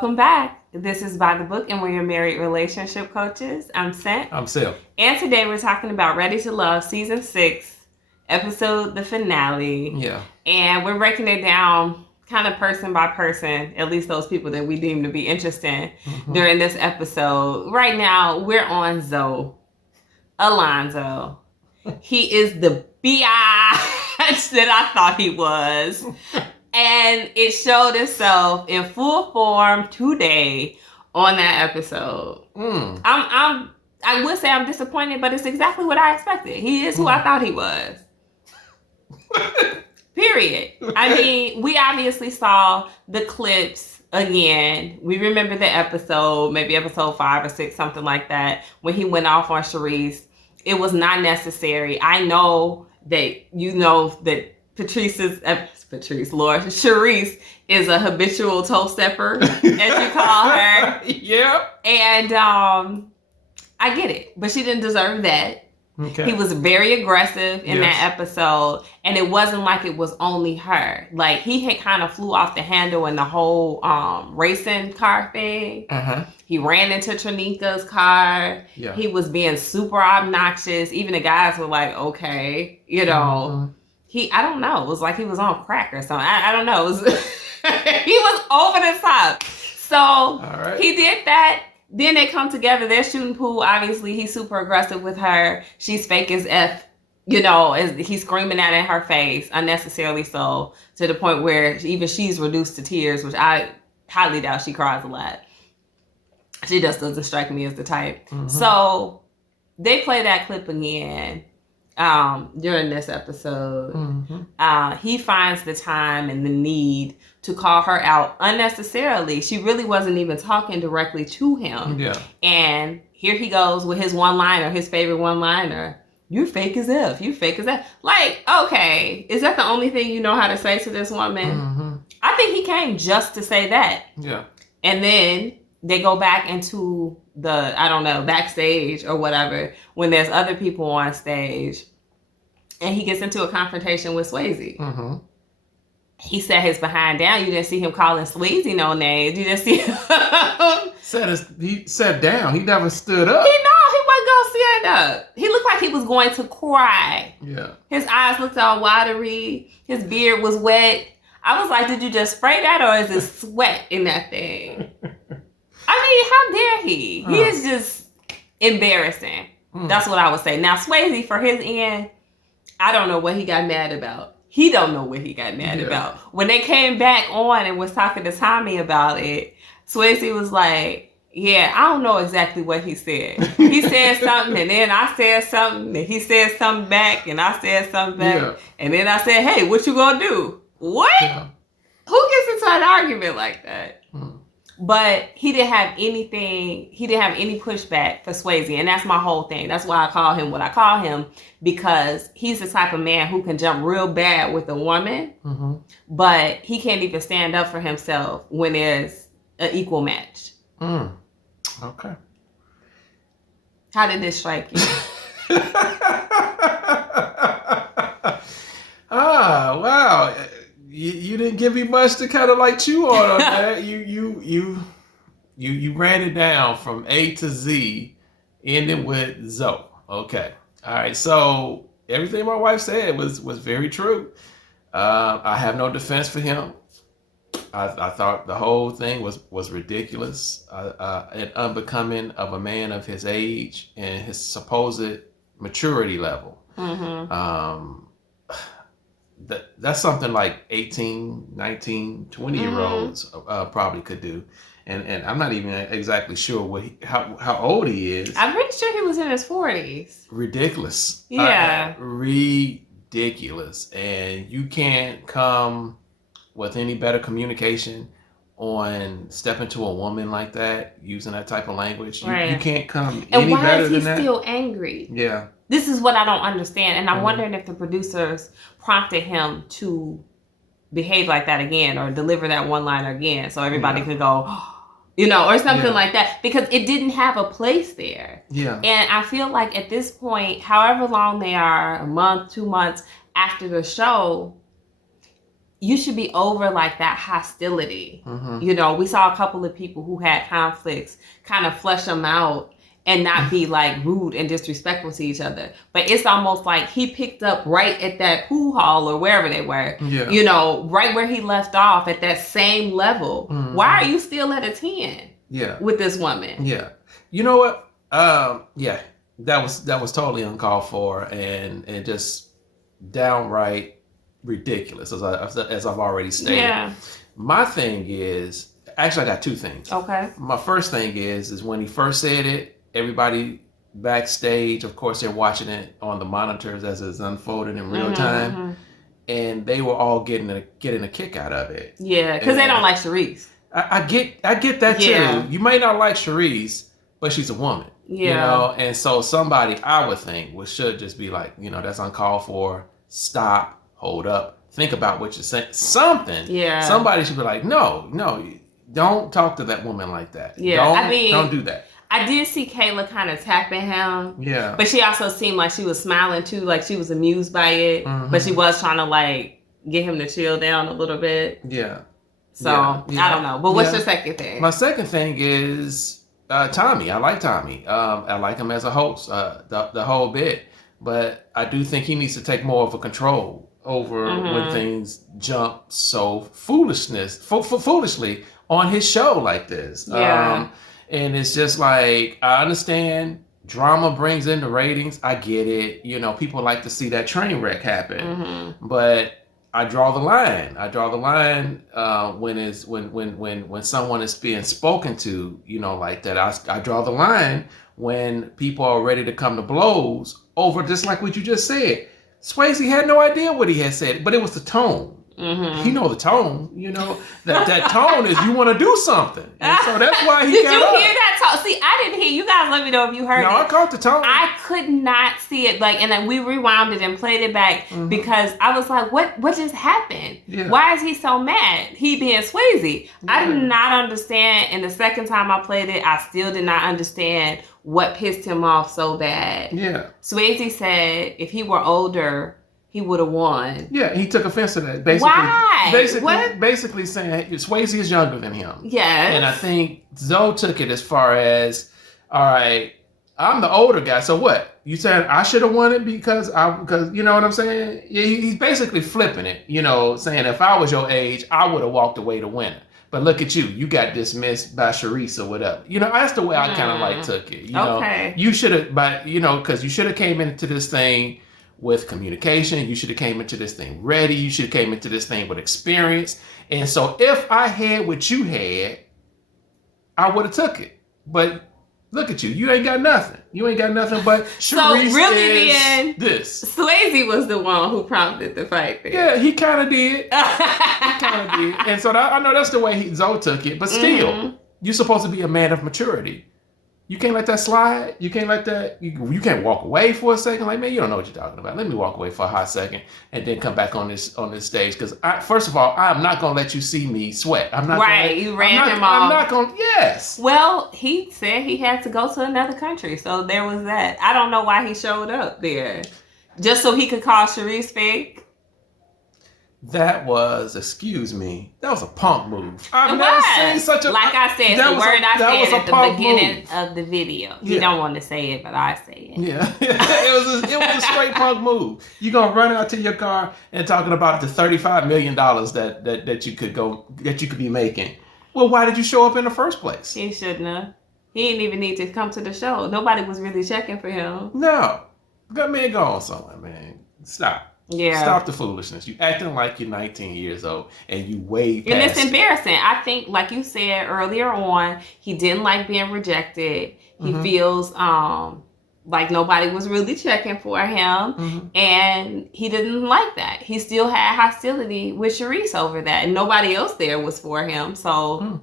Welcome back. This is By the Book, and we're your married relationship coaches. I'm Sent. I'm Sil. And today we're talking about Ready to Love, Season 6, episode, the finale. Yeah. And we're breaking it down kind of person by person, at least those people that we deem to be interesting during this episode. Right now, we're on Alonzo. He is the biatch that I thought he was. And it showed itself in full form today on that episode. I would say I'm disappointed, but it's exactly what I expected. He is who I thought he was. Period. I mean, we obviously saw the clips again. We remember the episode, maybe episode 5 or 6, something like that, when he went off on Charisse. It was not necessary. I know that you know that Charisse is a habitual toe stepper, as you call her. Yeah. And I get it, but she didn't deserve that. Okay. He was very aggressive in that episode, and it wasn't like it was only her. Like, he had kind of flew off the handle in the whole racing car thing. He ran into Trinika's car. Yeah. He was being super obnoxious. Even the guys were like, okay, you know. I don't know. It was like he was on crack or something. I don't know. He was over the top. So he did that. Then they come together. They're shooting pool. Obviously, he's super aggressive with her. She's fake as F. You know, he's screaming that in her face, unnecessarily so, to the point where even she's reduced to tears, which I highly doubt she cries a lot. She just doesn't strike me as the type. So they play that clip again. During this episode, he finds the time and the need to call her out unnecessarily. She really wasn't even talking directly to him. Yeah. And here he goes with his one-liner, his favorite one-liner. You're fake as F. You fake as F. Like, okay, is that the only thing you know how to say to this woman? I think he came just to say that. Yeah. And then they go back into the, I don't know, backstage or whatever, when there's other people on stage, and he gets into a confrontation with Swasey. He set his behind down. You didn't see him calling Swayze no names. You didn't see him. He sat down. He never stood up. He wasn't going to stand up. He looked like he was going to cry. Yeah. His eyes looked all watery. His beard was wet. I was like, did you just spray that, or is it sweat in that thing? I mean, how dare he? He is just embarrassing. That's what I would say. Now, Swayze, for his end, I don't know what he got mad about. He don't know what he got mad about. When they came back on and was talking to Tommy about it, Swayze was like, yeah, I don't know exactly what he said. He said something, and then I said something, and he said something back, and I said something back, and then I said, hey, what you gonna do? What? Yeah. Who gets into an argument like that? But he didn't have anything, he didn't have any pushback for Swayze. And that's my whole thing. That's why I call him what I call him, because he's the type of man who can jump real bad with a woman, but he can't even stand up for himself when there's an equal match. Okay. How did this strike you? Wow. You didn't give me much to kind of like chew on that. You ran it down from A to Z, ending with Zoe. Okay. All right. So everything my wife said was very true. I have no defense for him. I thought the whole thing was ridiculous and unbecoming of a man of his age and his supposed maturity level. That's something like 18, 19, 20-year-olds probably could do. And I'm not even exactly sure how old he is. I'm pretty sure he was in his 40s. Ridiculous. Yeah. Ridiculous. And you can't come with any better communication on stepping to a woman like that, using that type of language. You can't come any better than that. And why is he still angry? Yeah. This is what I don't understand. And I'm wondering if the producers prompted him to behave like that again, or deliver that one-liner again, so everybody could go, you know, or something like that, because it didn't have a place there. Yeah. And I feel like at this point, however long they are, a month, 2 months after the show, you should be over like that hostility. You know, we saw a couple of people who had conflicts kind of flesh them out and not be like rude and disrespectful to each other. But it's almost like he picked up right at that pool hall or wherever they were, you know, right where he left off at that same level. Why are you still at a 10 with this woman? Yeah. You know what? Yeah, that was totally uncalled for and just downright ridiculous, as I've already stated. Yeah. My thing is, actually, I got two things. Okay. My first thing is when he first said it, everybody backstage, of course, they're watching it on the monitors as it's unfolded in real time, and they were all getting a kick out of it. Yeah, because they don't like Charisse. I get that too. You may not like Charisse, but she's a woman. Yeah. You know, and so somebody, I would think, should just be like, you know, that's uncalled for. Stop. Hold up. Think about what you're saying. Something. Yeah. Somebody should be like, no, don't talk to that woman like that. Yeah. Don't do that. I did see Kayla kind of tapping him. Yeah. But she also seemed like she was smiling too, like she was amused by it. But she was trying to like get him to chill down a little bit. Yeah. So I don't know. But what's your second thing? My second thing is Tommy. I like Tommy. I like him as a host, the whole bit. But I do think he needs to take more of a control over when things jump so foolishly on his show like this. Yeah. And it's just like, I understand drama brings in the ratings. I get it. You know, people like to see that train wreck happen. But I draw the line. When someone is being spoken to, you know, like that. I draw the line when people are ready to come to blows over just like what you just said. Swasey had no idea what he had said, but it was the tone. He know the tone, you know, that tone is you want to do something. And so that's why he got up. Did you hear that tone? See, I didn't hear. You guys let me know if you heard it. No, I caught the tone. I could not see it. Like, and then we rewound it and played it back because I was like, what just happened? Yeah. Why is he so mad? He being Swayze. Yeah. I did not understand. And the second time I played it, I still did not understand what pissed him off so bad. Yeah. Swayze said if he were older, he would have won. Yeah, he took offense to that. Basically, why? Basically saying Swayze is younger than him. Yes. And I think Zoe took it as far as, all right, I'm the older guy, so what? You said I should have won it because you know what I'm saying? Yeah, he's basically flipping it, you know, saying if I was your age, I would have walked away to win it. But look at you. You got dismissed by Charisse or whatever. You know, that's the way I kind of like took it. You know, you should have, but you know, because you should have came into this thing with communication. You should have came into this thing ready. You should have came into this thing with experience. And so if I had what you had, I would have took it. But look at you. You ain't got nothing. You ain't got nothing but Charisse so really is this. Swayze was the one who prompted the fight there. Yeah, he kind of did. And so I know that's the way Zoe took it. But still, you're supposed to be a man of maturity. You can't let that slide. You can't let that. You can't walk away for a second. Like, man, you don't know what you're talking about. Let me walk away for a hot second and then come back on this stage. Because first of all, I'm not gonna let you see me sweat. I'm not. Right, you ran him off. I'm not gonna. Yes. Well, he said he had to go to another country, so there was that. I don't know why he showed up there, just so he could call Charisse fake. That was, excuse me, that was a punk move. I've never seen such a... Like I said, the word I said at the beginning of the video. You don't want to say it, but I say it. Yeah. it was a straight punk move. You're going to run out to your car and talking about the $35 million that you could be making. Well, why did you show up in the first place? He shouldn't have. He didn't even need to come to the show. Nobody was really checking for him. No. Go on somewhere, man. Stop. Yeah. Stop the foolishness. You acting like you're 19 years old and you way past. And it's embarrassing. I think, like you said earlier on, he didn't like being rejected. He feels like nobody was really checking for him. And he didn't like that. He still had hostility with Charisse over that. And nobody else there was for him. So.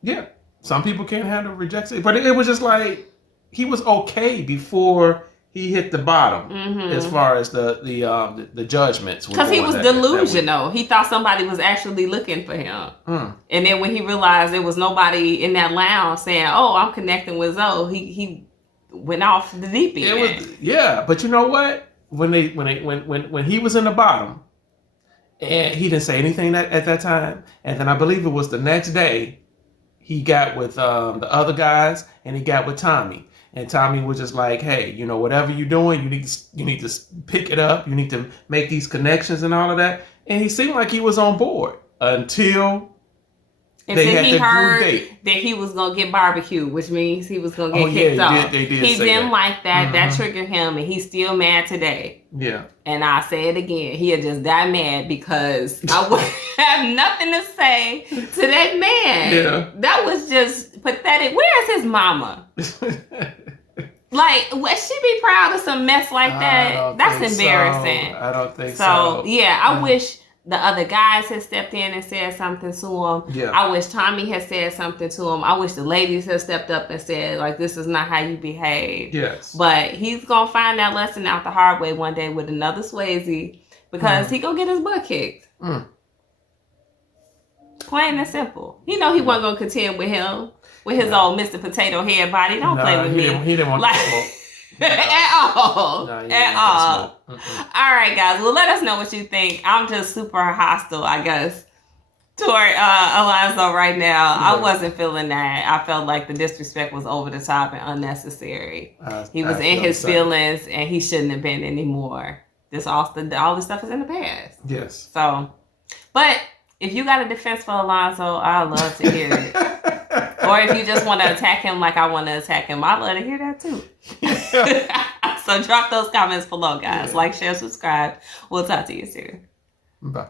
Yeah. Some people can't handle rejection. But it was just like, he was okay before he hit the bottom as far as the judgments. Because he was delusional. He thought somebody was actually looking for him. And then when he realized there was nobody in that lounge saying, "Oh, I'm connecting with Zoe," he went off the deep end. But you know what? When he was in the bottom, And he didn't say anything at that time. And then I believe it was the next day, he got with the other guys, and he got with Tommy. And Tommy was just like, hey, you know, whatever you're doing, you need to pick it up. You need to make these connections and all of that. And he seemed like he was on board until they had the heard group date. That he was going to get barbecued, which means he was going to get kicked off. He didn't like that. That triggered him, and he's still mad today. Yeah. And I'll say it again. He'll just die mad because I would have nothing to say to that man. Yeah. That was just pathetic. Where's his mama? Like, would she be proud of some mess like that? That's embarrassing. So. I don't think so. So, yeah, I wish the other guys had stepped in and said something to him. Yeah. I wish Tommy had said something to him. I wish the ladies had stepped up and said, like, this is not how you behave. Yes. But he's going to find that lesson out the hard way one day with another Swasey because he going to get his butt kicked. Plain and simple. He know he wasn't going to contend with him, with his old Mr. Potato Head body. Don't play with me. He didn't want to smoke. At all. At all. All right, guys. Well, let us know what you think. I'm just super hostile, I guess, toward Alonzo right now. I wasn't feeling that. I felt like the disrespect was over the top and unnecessary. He was in his feelings, and he shouldn't have been anymore. All this stuff is in the past. Yes. So, but if you got a defense for Alonzo, I'd love to hear it. Or if you just want to attack him like I want to attack him, I'd love to hear that too. So drop those comments below, guys. Like, share, subscribe. We'll talk to you soon. Bye.